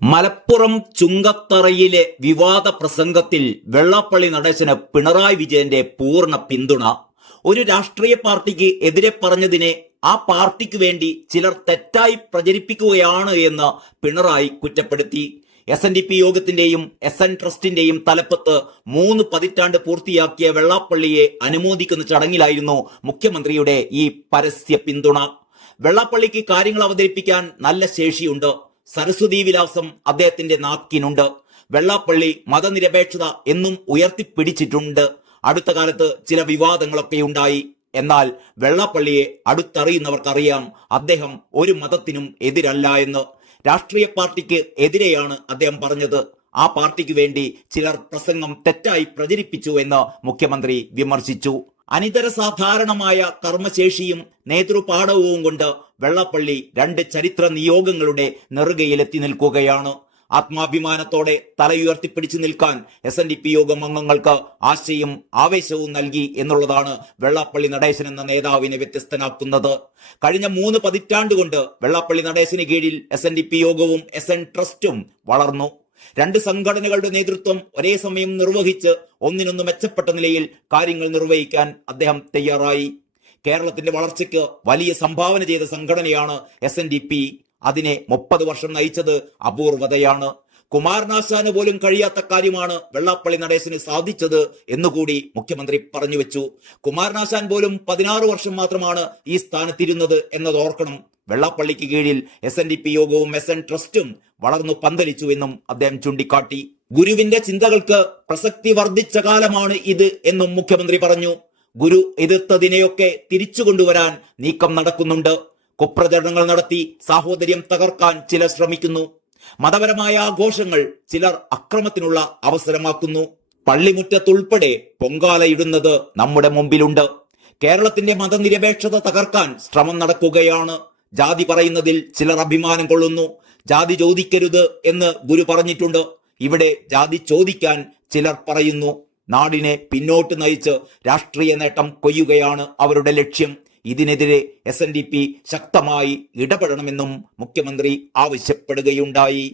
മലപ്പുറം ചുങ്കത്തറയിലെ വിവാദ പ്രസംഗത്തിൽ വെള്ളാപ്പള്ളി നടേശന് പിണറായി വിജയന്റെ പൂർണ്ണ പിന്തുണ. ഒരു രാഷ്ട്രീയ പാർട്ടിക്ക് എതിരെ പറഞ്ഞതിനെ ആ പാർട്ടിക്ക് വേണ്ടി ചിലർ തെറ്റായി പ്രചരിപ്പിക്കുകയാണ് എന്ന് പിണറായി കുറ്റപ്പെടുത്തി. SNDP യോഗത്തിന്റെയും SN ട്രസ്റ്റിന്റെയും തലപ്പത്ത് 3 പതിറ്റാണ്ട് പൂർത്തിയാക്കിയ വെള്ളാപ്പള്ളിയെ അനുമോദിക്കുന്ന ചടങ്ങിലായിരുന്നു മുഖ്യമന്ത്രിയുടെ ഈ പരസ്യ പിന്തുണ. വെള്ളാപ്പള്ളിക്ക് കാര്യങ്ങൾ അവതരിപ്പിക്കാൻ നല്ല ശേഷിയുണ്ട്. സരസ്വതി വിലാസം അദ്ദേഹത്തിന്റെ നാക്കിനുണ്ട്. വെള്ളാപ്പള്ളി മതനിരപേക്ഷത എന്നും ഉയർത്തിപ്പിടിച്ചിട്ടുണ്ട്. അടുത്ത കാലത്ത് ചില വിവാദങ്ങളൊക്കെ ഉണ്ടായി. എന്നാൽ വെള്ളാപ്പള്ളിയെ അടുത്തറിയുന്നവർക്കറിയാം അദ്ദേഹം ഒരു മതത്തിനും എതിരല്ല എന്ന്. രാഷ്ട്രീയ പാർട്ടിക്ക് എതിരെയാണ് അദ്ദേഹം പറഞ്ഞത്. ആ പാർട്ടിക്ക് വേണ്ടി ചിലർ പ്രസംഗം തെറ്റായി പ്രചരിപ്പിച്ചു എന്ന് മുഖ്യമന്ത്രി വിമർശിച്ചു. അനിതര സാധാരണമായ കർമ്മശേഷിയും നേതൃപാടവവും കൊണ്ട് വെള്ളാപ്പള്ളി 2 ചരിത്ര നിയോഗങ്ങളുടെ നെറുകയിലെത്തി നിൽക്കുകയാണ്. ആത്മാഭിമാനത്തോടെ തലയുയർത്തിപ്പിടിച്ചു നിൽക്കാൻ SNDP യോഗം അംഗങ്ങൾക്ക് ആശയും ആവേശവും നൽകി എന്നുള്ളതാണ് വെള്ളാപ്പള്ളി നടേശൻ എന്ന നേതാവിനെ വ്യത്യസ്തനാക്കുന്നത്. കഴിഞ്ഞ 3 പതിറ്റാണ്ടുകൊണ്ട് വെള്ളാപ്പള്ളി നടേശന് കീഴിൽ SNDP യോഗവും SN ട്രസ്റ്റും വളർന്നു. 2 സംഘടനകളുടെ നേതൃത്വം ഒരേ സമയം നിർവഹിച്ച് ഒന്നിനൊന്ന് മെച്ചപ്പെട്ട നിലയിൽ കാര്യങ്ങൾ നിർവഹിക്കാൻ അദ്ദേഹം തയ്യാറായി. കേരളത്തിന്റെ വളർച്ചയ്ക്ക് വലിയ സംഭാവന ചെയ്ത സംഘടനയാണ് SNDP. അതിനെ 30 വർഷം നയിച്ചത് അപൂർവതയാണ്. കുമാരനാശാന് പോലും കഴിയാത്ത കാര്യമാണ് വെള്ളാപ്പള്ളി നടേശന് സാധിച്ചത് എന്നുകൂടി മുഖ്യമന്ത്രി പറഞ്ഞു വെച്ചു. കുമാരനാശാൻ പോലും 16 വർഷം മാത്രമാണ് ഈ സ്ഥാനത്തിരുന്നത് എന്നത് ഓർക്കണം. വെള്ളാപ്പള്ളിക്ക് കീഴിൽ SNDP യോഗവും SN ട്രസ്റ്റും വളർന്നു പന്തലിച്ചു എന്നും അദ്ദേഹം ചൂണ്ടിക്കാട്ടി. ഗുരുവിന്റെ ചിന്തകൾക്ക് പ്രസക്തി വർദ്ധിച്ച കാലമാണ് ഇത് എന്നും മുഖ്യമന്ത്രി പറഞ്ഞു. ഗുരു എതിർത്തതിനെയൊക്കെ തിരിച്ചു കൊണ്ടുവരാൻ നീക്കം നടക്കുന്നുണ്ട്. കുപ്രചരണങ്ങൾ നടത്തി സാഹോദര്യം തകർക്കാൻ ചിലർ ശ്രമിക്കുന്നു. മതപരമായ ആഘോഷങ്ങൾ ചിലർ അക്രമത്തിനുള്ള അവസരമാക്കുന്നു. പള്ളിമുറ്റത്തുൾപ്പെടെ പൊങ്കാലയിടുന്നത് നമ്മുടെ മുമ്പിലുണ്ട്. കേരളത്തിന്റെ മതനിരപേക്ഷത തകർക്കാൻ ശ്രമം നടക്കുകയാണ്. ജാതി പറയുന്നതിൽ ചിലർ അഭിമാനം കൊള്ളുന്നു. ജാതി ചോദിക്കരുത് എന്ന് ഗുരു പറഞ്ഞിട്ടുണ്ട്. ഇവിടെ ജാതി ചോദിക്കാൻ ചിലർ പറയുന്നു. നാടിനെ പിന്നോട്ട് നയിച്ച് രാഷ്ട്രീയ നേട്ടം കൊയ്യുകയാണ് അവരുടെ ലക്ഷ്യം. ഇതിനെതിരെ SNDP ശക്തമായി ഇടപെടണമെന്നും മുഖ്യമന്ത്രി ആവശ്യപ്പെടുകയുണ്ടായി.